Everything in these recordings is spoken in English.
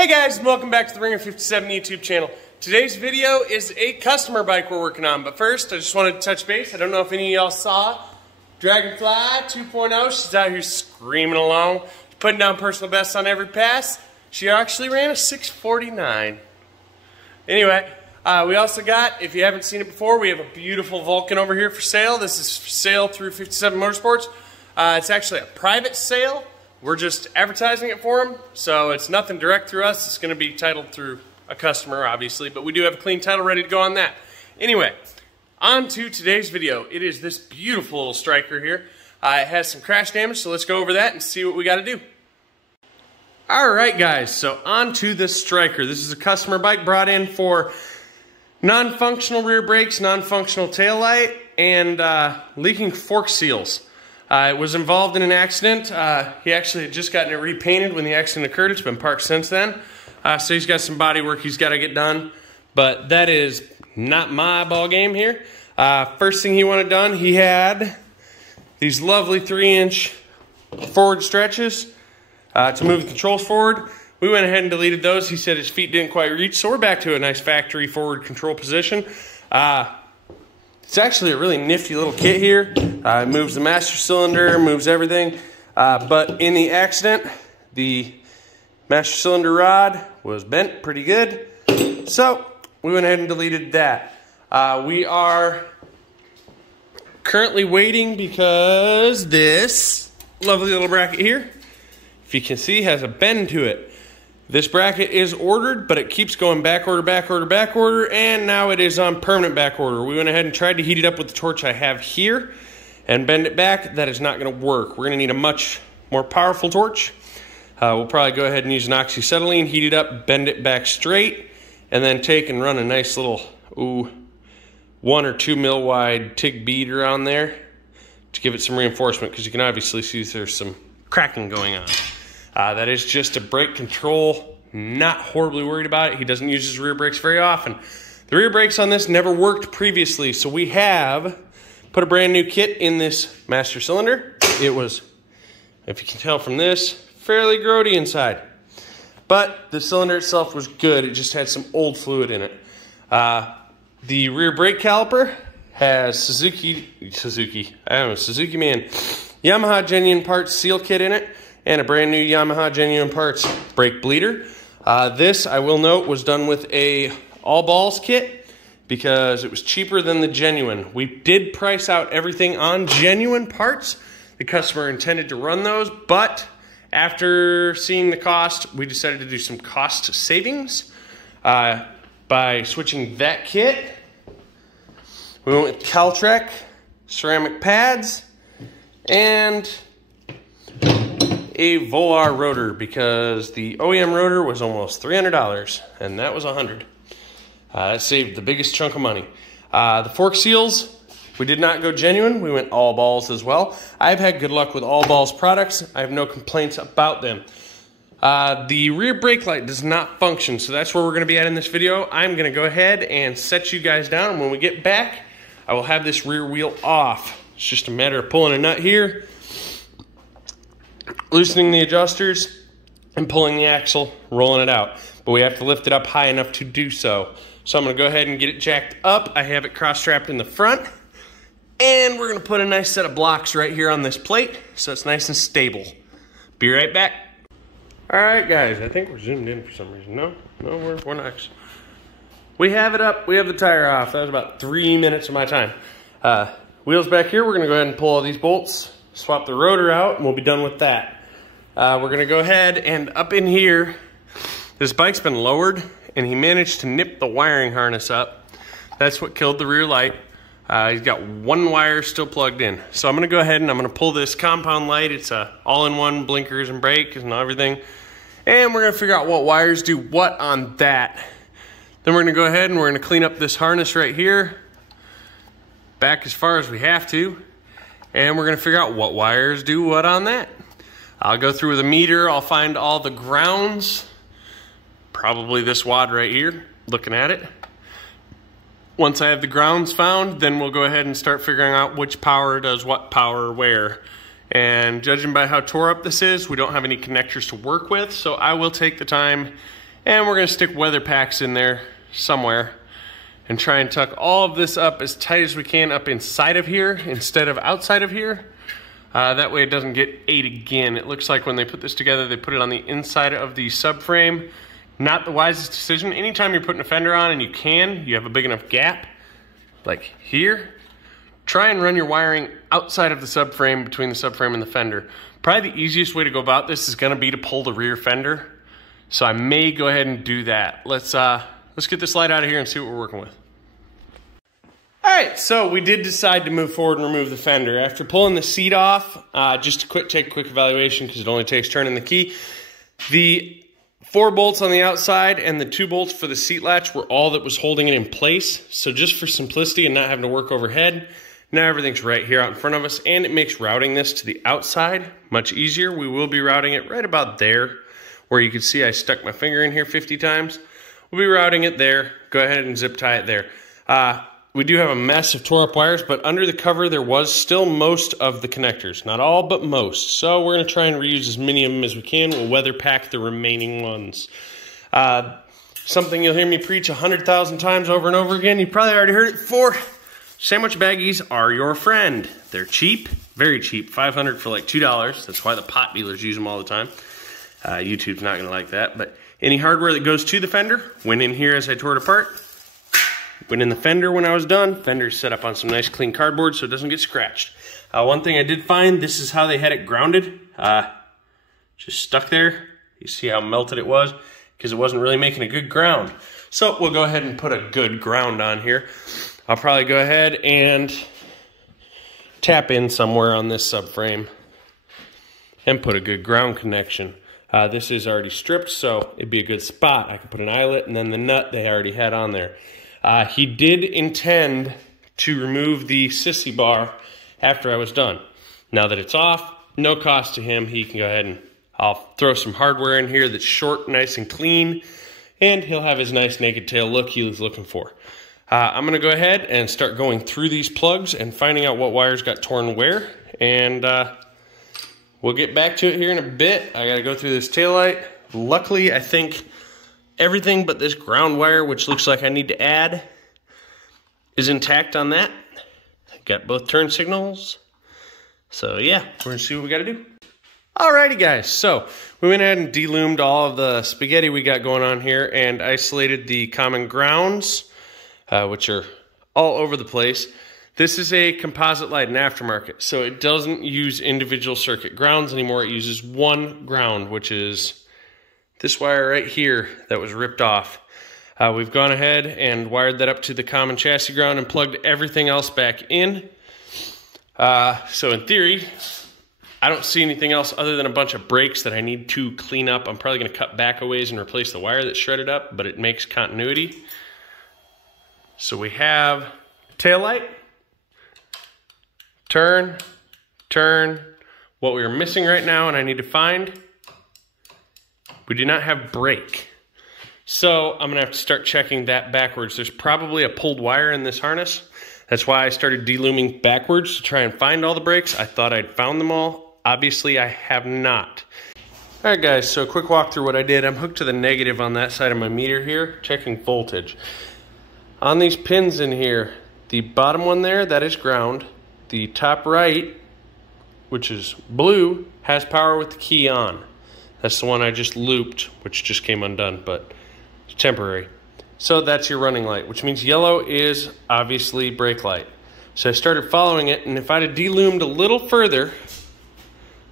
Hey guys, and welcome back to the Ringer 57 YouTube channel. Today's video is a customer bike we're working on, but first I just wanted to touch base. I don't know if any of y'all saw Dragonfly 2.0. She's out here screaming along, putting down personal bests on every pass. She actually ran a 6:49. Anyway, we also got, if you haven't seen it before, we have a beautiful Vulcan over here for sale. This is for sale through 57 Motorsports. It's actually a private sale. We're just advertising it for them, so it's nothing direct through us. It's going to be titled through a customer, obviously, but we do have a clean title ready to go on that. Anyway, on to today's video. It is this beautiful little Stryker here. It has some crash damage, so let's go over that and see what we got to do. Alright guys, so on to this Stryker. This is a customer bike brought in for non-functional rear brakes, non-functional taillight, and leaking fork seals. It was involved in an accident. He actually had just gotten it repainted when the accident occurred. It's been parked since then. So he's got some body work he's got to get done. But that is not my ball game here. First thing he wanted done, he had these lovely 3-inch forward stretches to move the controls forward. We went ahead and deleted those. He said his feet didn't quite reach, so we're back to a nice factory forward control position. It's actually a really nifty little kit here. It moves the master cylinder, moves everything. But in the accident, the master cylinder rod was bent pretty good. So we went ahead and deleted that. We are currently waiting because this lovely little bracket here, if you can see, has a bend to it. This bracket is ordered, but it keeps going back order, back order, back order, and now it is on permanent back order. We went ahead and tried to heat it up with the torch I have here and bend it back. That is not going to work. We're going to need a much more powerful torch. We'll probably go ahead and use an oxyacetylene, heat it up, bend it back straight, and then take and run a nice little 1 or 2 mil wide TIG bead around there to give it some reinforcement, because you can obviously see there's some cracking going on. That is just a brake control. Not horribly worried about it. He doesn't use his rear brakes very often. The rear brakes on this never worked previously, so we have put a brand new kit in this master cylinder. It was, if you can tell from this, fairly grody inside. But the cylinder itself was good. It just had some old fluid in it. The rear brake caliper has Suzuki man, Yamaha genuine parts seal kit in it, and a brand new Yamaha genuine parts brake bleeder. This, I will note, was done with a all balls kit because it was cheaper than the genuine. We did price out everything on genuine parts. The customer intended to run those, but after seeing the cost, we decided to do some cost savings by switching that kit. We went with Caltrek ceramic pads and a Volar rotor, because the OEM rotor was almost $300 and that was $100. That saved the biggest chunk of money. The fork seals, we did not go genuine. We went all balls as well. I've had good luck with all balls products. I have no complaints about them. The rear brake light does not function, so that's where we're going to be at in this video. I'm going to go ahead and set you guys down, and when we get back, I will have this rear wheel off. It's just a matter of pulling a nut here, loosening the adjusters, and pulling the axle, rolling it out. But we have to lift it up high enough to do so. So I'm going to go ahead and get it jacked up. I have it cross-strapped in the front. And we're going to put a nice set of blocks right here on this plate so it's nice and stable. Be right back. Alright guys, I think we're zoomed in for some reason. No, we're not. We have it up. We have the tire off. That was about 3 minutes of my time. Wheels back here. We're going to go ahead and pull all these bolts, swap the rotor out, and we'll be done with that. We're going to go ahead and up in here, this bike's been lowered, and he managed to nip the wiring harness up. That's what killed the rear light. He's got one wire still plugged in. So I'm going to go ahead and I'm going to pull this compound light. It's all-in-one blinkers and brake and everything. And we're going to figure out what wires do what on that. Then we're going to go ahead and we're going to clean up this harness right here, back as far as we have to. And we're going to figure out what wires do what on that. I'll go through with a meter. I'll find all the grounds. Probably this wad right here, looking at it. Once I have the grounds found, then we'll go ahead and start figuring out which power does what power where. And judging by how tore up this is, we don't have any connectors to work with, so I will take the time And we're gonna stick weather packs in there somewhere and try and tuck all of this up as tight as we can up inside of here instead of outside of here. That way it doesn't get ate again. It looks like when they put this together, they put it on the inside of the subframe. Not the wisest decision. Anytime you're putting a fender on and you have a big enough gap, like here, try and run your wiring outside of the subframe, between the subframe and the fender. Probably the easiest way to go about this is gonna be to pull the rear fender. So I may go ahead and do that. Let's get this light out of here and see what we're working with. All right, so we did decide to move forward and remove the fender. After pulling the seat off, just to take a quick evaluation because it only takes turning the key, the 4 bolts on the outside and the 2 bolts for the seat latch were all that was holding it in place. So just for simplicity and not having to work overhead, now everything's right here out in front of us, and it makes routing this to the outside much easier. We will be routing it right about there, where you can see I stuck my finger in here 50 times. We'll be routing it there. Go ahead and zip tie it there. We do have a mess of tore up wires, but under the cover there was still most of the connectors. Not all, but most. So we're gonna try and reuse as many of them as we can. We'll weather pack the remaining ones. Something you'll hear me preach 100,000 times over and over again. You probably already heard it before. Sandwich baggies are your friend. They're cheap, very cheap, $500 for like $2. That's why the pot dealers use them all the time. YouTube's not gonna like that, but any hardware that goes to the fender went in here as I tore it apart. Went in the fender when I was done. Fender's set up on some nice clean cardboard so it doesn't get scratched. One thing I did find, this is how they had it grounded. Just stuck there. You see how melted it was? Because it wasn't really making a good ground. So we'll go ahead and put a good ground on here. I'll probably go ahead and tap in somewhere on this subframe and put a good ground connection. This is already stripped, so it'd be a good spot. I could put an eyelet and then the nut they already had on there. He did intend to remove the sissy bar after I was done. Now that it's off, no cost to him. He can go ahead and I'll throw some hardware in here that's short, nice and clean, and he'll have his nice naked tail look he was looking for. I'm gonna go ahead and start going through these plugs and finding out what wires got torn where, and we'll get back to it here in a bit. I gotta go through this taillight. Luckily, I think everything but this ground wire, which looks like I need to add, is intact on that. Got both turn signals. So yeah, we're gonna see what we gotta do. Alrighty guys, so we went ahead and deloomed all of the spaghetti we got going on here and isolated the common grounds, which are all over the place. This is a composite light, an aftermarket, so it doesn't use individual circuit grounds anymore. It uses one ground, which is this wire right here that was ripped off. We've gone ahead and wired that up to the common chassis ground and plugged everything else back in. So in theory, I don't see anything else other than a bunch of brakes that I need to clean up. I'm probably gonna cut back a ways and replace the wire that's shredded up, but it makes continuity. So we have tail light, turn, turn. What we are missing right now, and I need to find, we do not have brake. So I'm gonna have to start checking that backwards. There's probably a pulled wire in this harness. That's why I started delooming backwards to try and find all the brakes. I thought I'd found them all. Obviously I have not. All right guys, so a quick walk through what I did. I'm hooked to the negative on that side of my meter here, checking voltage. On these pins in here, the bottom one there, that is ground. The top right, which is blue, has power with the key on. That's the one I just looped, which just came undone, but it's temporary. So that's your running light, which means yellow is obviously brake light. So I started following it, and if I'd have deloomed a little further,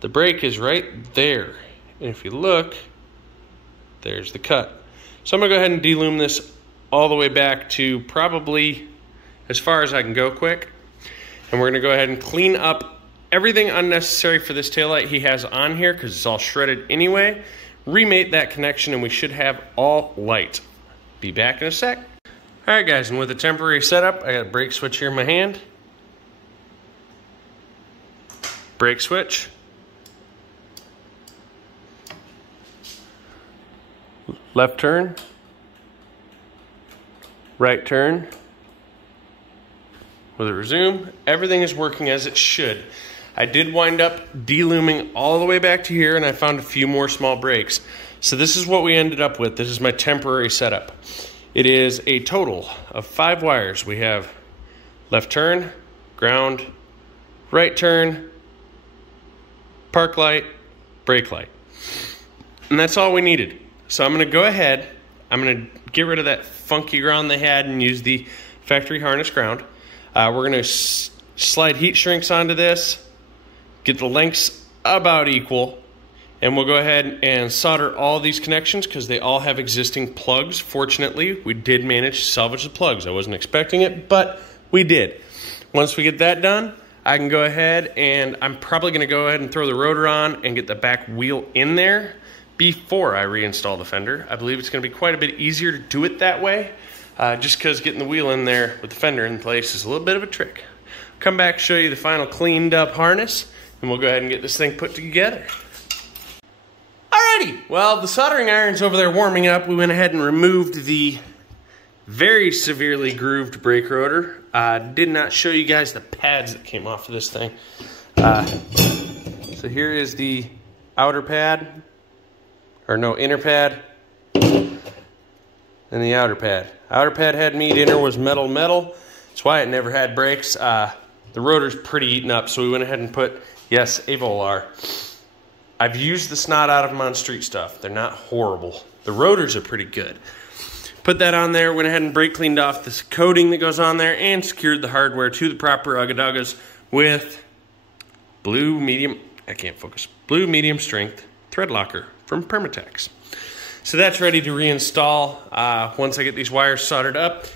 the brake is right there. And if you look, there's the cut. So I'm gonna go ahead and deloom this all the way back to probably as far as I can go quick. And we're gonna go ahead and clean up everything unnecessary for this taillight he has on here because it's all shredded anyway. Remate that connection and we should have all light. Be back in a sec. All right guys, and with a temporary setup, I got a brake switch here in my hand. Brake switch. Left turn. Right turn. With a resume, everything is working as it should. I did wind up delooming all the way back to here and I found a few more small breaks. So this is what we ended up with. This is my temporary setup. It is a total of 5 wires. We have left turn, ground, right turn, park light, brake light. And that's all we needed. So I'm going to go ahead, I'm going to get rid of that funky ground they had and use the factory harness ground. We're going to slide heat shrinks onto this, get the lengths about equal, and we'll go ahead and solder all these connections because they all have existing plugs. Fortunately, we did manage to salvage the plugs. I wasn't expecting it, but we did. Once we get that done, I can go ahead and I'm probably going to go ahead and throw the rotor on and get the back wheel in there before I reinstall the fender. I believe it's going to be quite a bit easier to do it that way, just because getting the wheel in there with the fender in place is a little bit of a trick. Come back, show you the final cleaned up harness, and we'll go ahead and get this thing put together. Alrighty, well, the soldering iron's over there warming up. We went ahead and removed the very severely grooved brake rotor. Did not show you guys the pads that came off of this thing. So here is the outer pad, or no, inner pad, and the outer pad. Outer pad had meat, inner was metal. That's why it never had brakes. The rotor's pretty eaten up, so we went ahead and put, yes, a Volar. I've used the snot out of them on street stuff. They're not horrible. The rotors are pretty good. Put that on there, went ahead and brake cleaned off this coating that goes on there, and secured the hardware to the proper ugga-duggas with blue medium strength thread locker from Permatex. So that's ready to reinstall. Once I get these wires soldered up,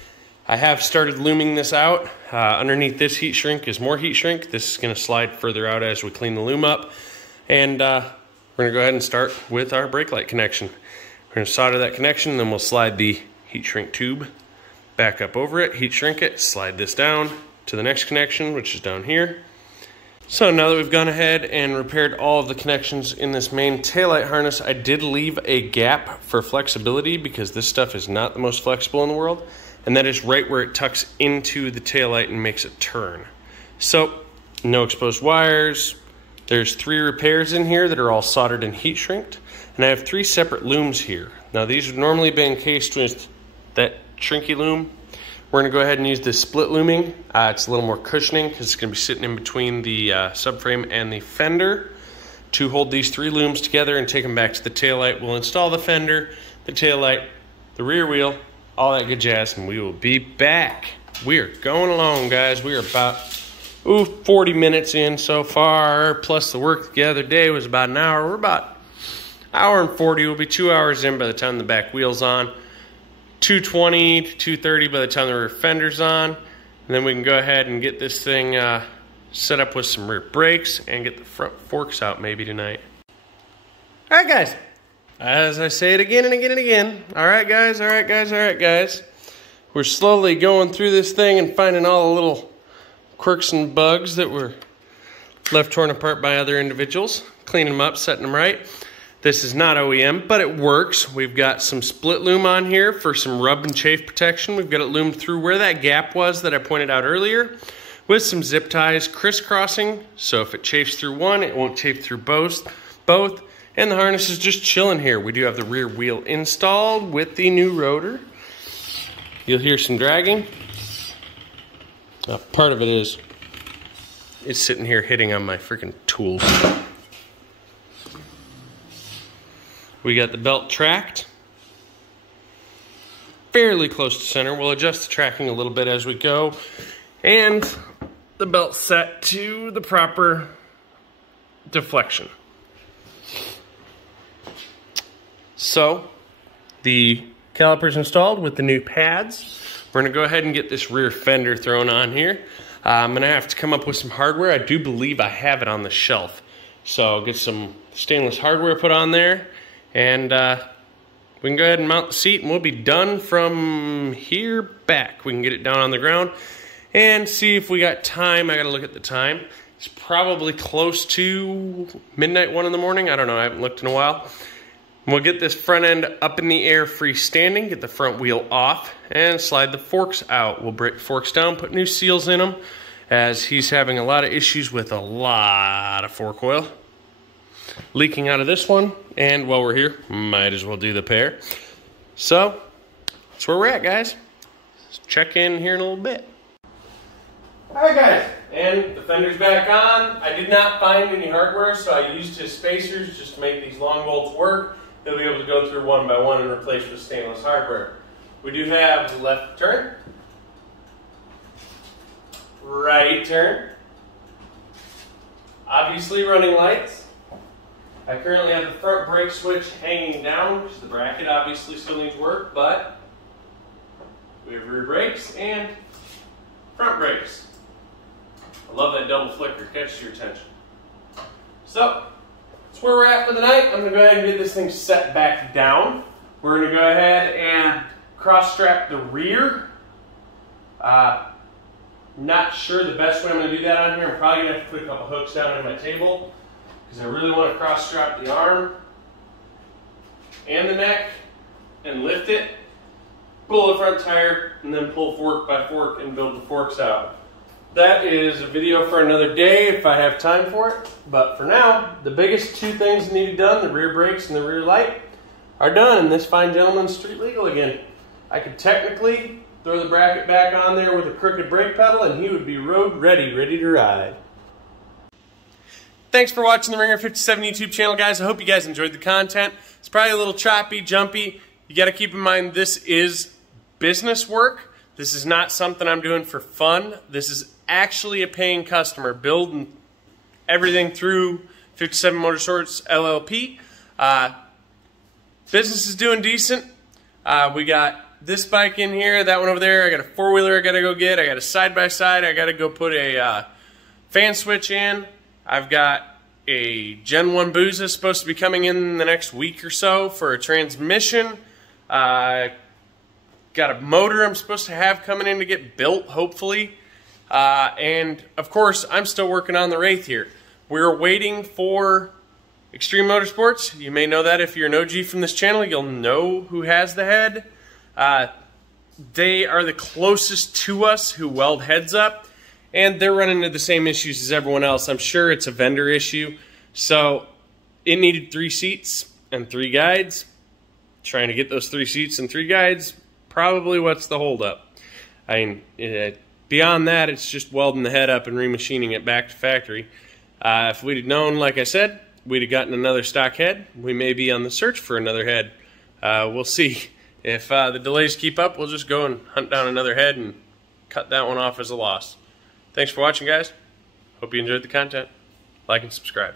I have started looming this out. Underneath this heat shrink is more heat shrink. This is going to slide further out as we clean the loom up. And we're going to go ahead and start with our brake light connection. We're going to solder that connection, then we'll slide the heat shrink tube back up over it, heat shrink it, slide this down to the next connection, which is down here. So now that we've gone ahead and repaired all of the connections in this main taillight harness, I did leave a gap for flexibility because this stuff is not the most flexible in the world, and that is right where it tucks into the taillight and makes it turn. So no exposed wires. There's 3 repairs in here that are all soldered and heat shrinked, and I have 3 separate looms here. Now these would normally be encased with that shrinky loom. We're going to go ahead and use this split looming. It's a little more cushioning because it's going to be sitting in between the subframe and the fender. To hold these 3 looms together and take them back to the taillight, we'll install the fender, the taillight, the rear wheel, all that good jazz, and we will be back. We are going along, guys. We are about 40 minutes in so far, plus the work the other day was about an hour. We're about an hour and 40. We'll be 2 hours in by the time the back wheel's on. 220 to 230 by the time the rear fender's on. And then we can go ahead and get this thing set up with some rear brakes and get the front forks out maybe tonight. All right, guys. As I say it again and again and again. All right, guys. All right, guys. All right, guys. We're slowly going through this thing and finding all the little quirks and bugs that were left torn apart by other individuals. Cleaning them up, setting them right. This is not OEM, but it works. We've got some split loom on here for some rub and chafe protection. We've got it loomed through where that gap was that I pointed out earlier with some zip ties crisscrossing. So if it chafes through one, it won't chafe through both. And the harness is just chilling here. We do have the rear wheel installed with the new rotor. You'll hear some dragging. Part of it is it's sitting here hitting on my freaking tools. We got the belt tracked, fairly close to center. We'll adjust the tracking a little bit as we go. And the belt set to the proper deflection. So, the caliper's installed with the new pads. We're gonna go ahead and get this rear fender thrown on here. I'm gonna have to come up with some hardware. I do believe I have it on the shelf. So I'll get some stainless hardware put on there. And we can go ahead and mount the seat and we'll be done from here back. We can get it down on the ground and see if we got time. I gotta look at the time. It's probably close to midnight, 1 in the morning. I don't know, I haven't looked in a while. We'll get this front end up in the air freestanding, get the front wheel off, and slide the forks out. We'll break the forks down, put new seals in them, as he's having a lot of issues with a lot of fork oil. leaking out of this one. And while we're here, might as well do the pair. So, that's where we're at, guys. Let's check in here in a little bit. Alright guys, and the fender's back on. I did not find any hardware, so I used his spacers just to make these long bolts work. They'll be able to go through one by one and replace with stainless hardware. We do have the left turn, right turn, obviously running lights. I currently have the front brake switch hanging down because the bracket obviously still needs work, but we have rear brakes and front brakes. I love that double flicker, catches your attention. So, that's where we're at for the night. I'm going to go ahead and get this thing set back down. We're going to go ahead and cross strap the rear. Not sure the best way I'm going to do that on here. I'm probably going to have to put a couple hooks down on my table because I really want to cross strap the arm and the neck and lift it, pull the front tire, and then pull fork by fork and build the forks out. That is a video for another day if I have time for it. But for now, the biggest two things needed done, the rear brakes and the rear light, are done. And this fine gentleman's street legal again. I could technically throw the bracket back on there with a crooked brake pedal and he would be road ready to ride. Thanks for watching the Ringer 57 YouTube channel, guys. I hope you guys enjoyed the content. It's probably a little choppy, jumpy. You got to keep in mind this is business work. This is not something I'm doing for fun. This is actually a paying customer, building everything through 57 Motorsports LLP. Business is doing decent. We got this bike in here, that one over there. I got a four-wheeler I got to go get. I got a side-by-side. I got to go put a fan switch in. I've got a Gen 1 Booza supposed to be coming in the next week or so for a transmission. Got a motor I'm supposed to have coming in to get built, hopefully. And, of course, I'm still working on the Wraith here. We're waiting for Extreme Motorsports. You may know that if you're an OG from this channel. You'll know who has the head. They are the closest to us who weld heads up. And they're running into the same issues as everyone else. I'm sure it's a vendor issue. So, it needed 3 seats and 3 guides. Trying to get those 3 seats and 3 guides, probably what's the holdup. I mean, beyond that, it's just welding the head up and remachining it back to factory. If we'd have known, like I said, we'd have gotten another stock head. We may be on the search for another head. We'll see. If the delays keep up, we'll just go and hunt down another head and cut that one off as a loss. Thanks for watching, guys. Hope you enjoyed the content. Like and subscribe.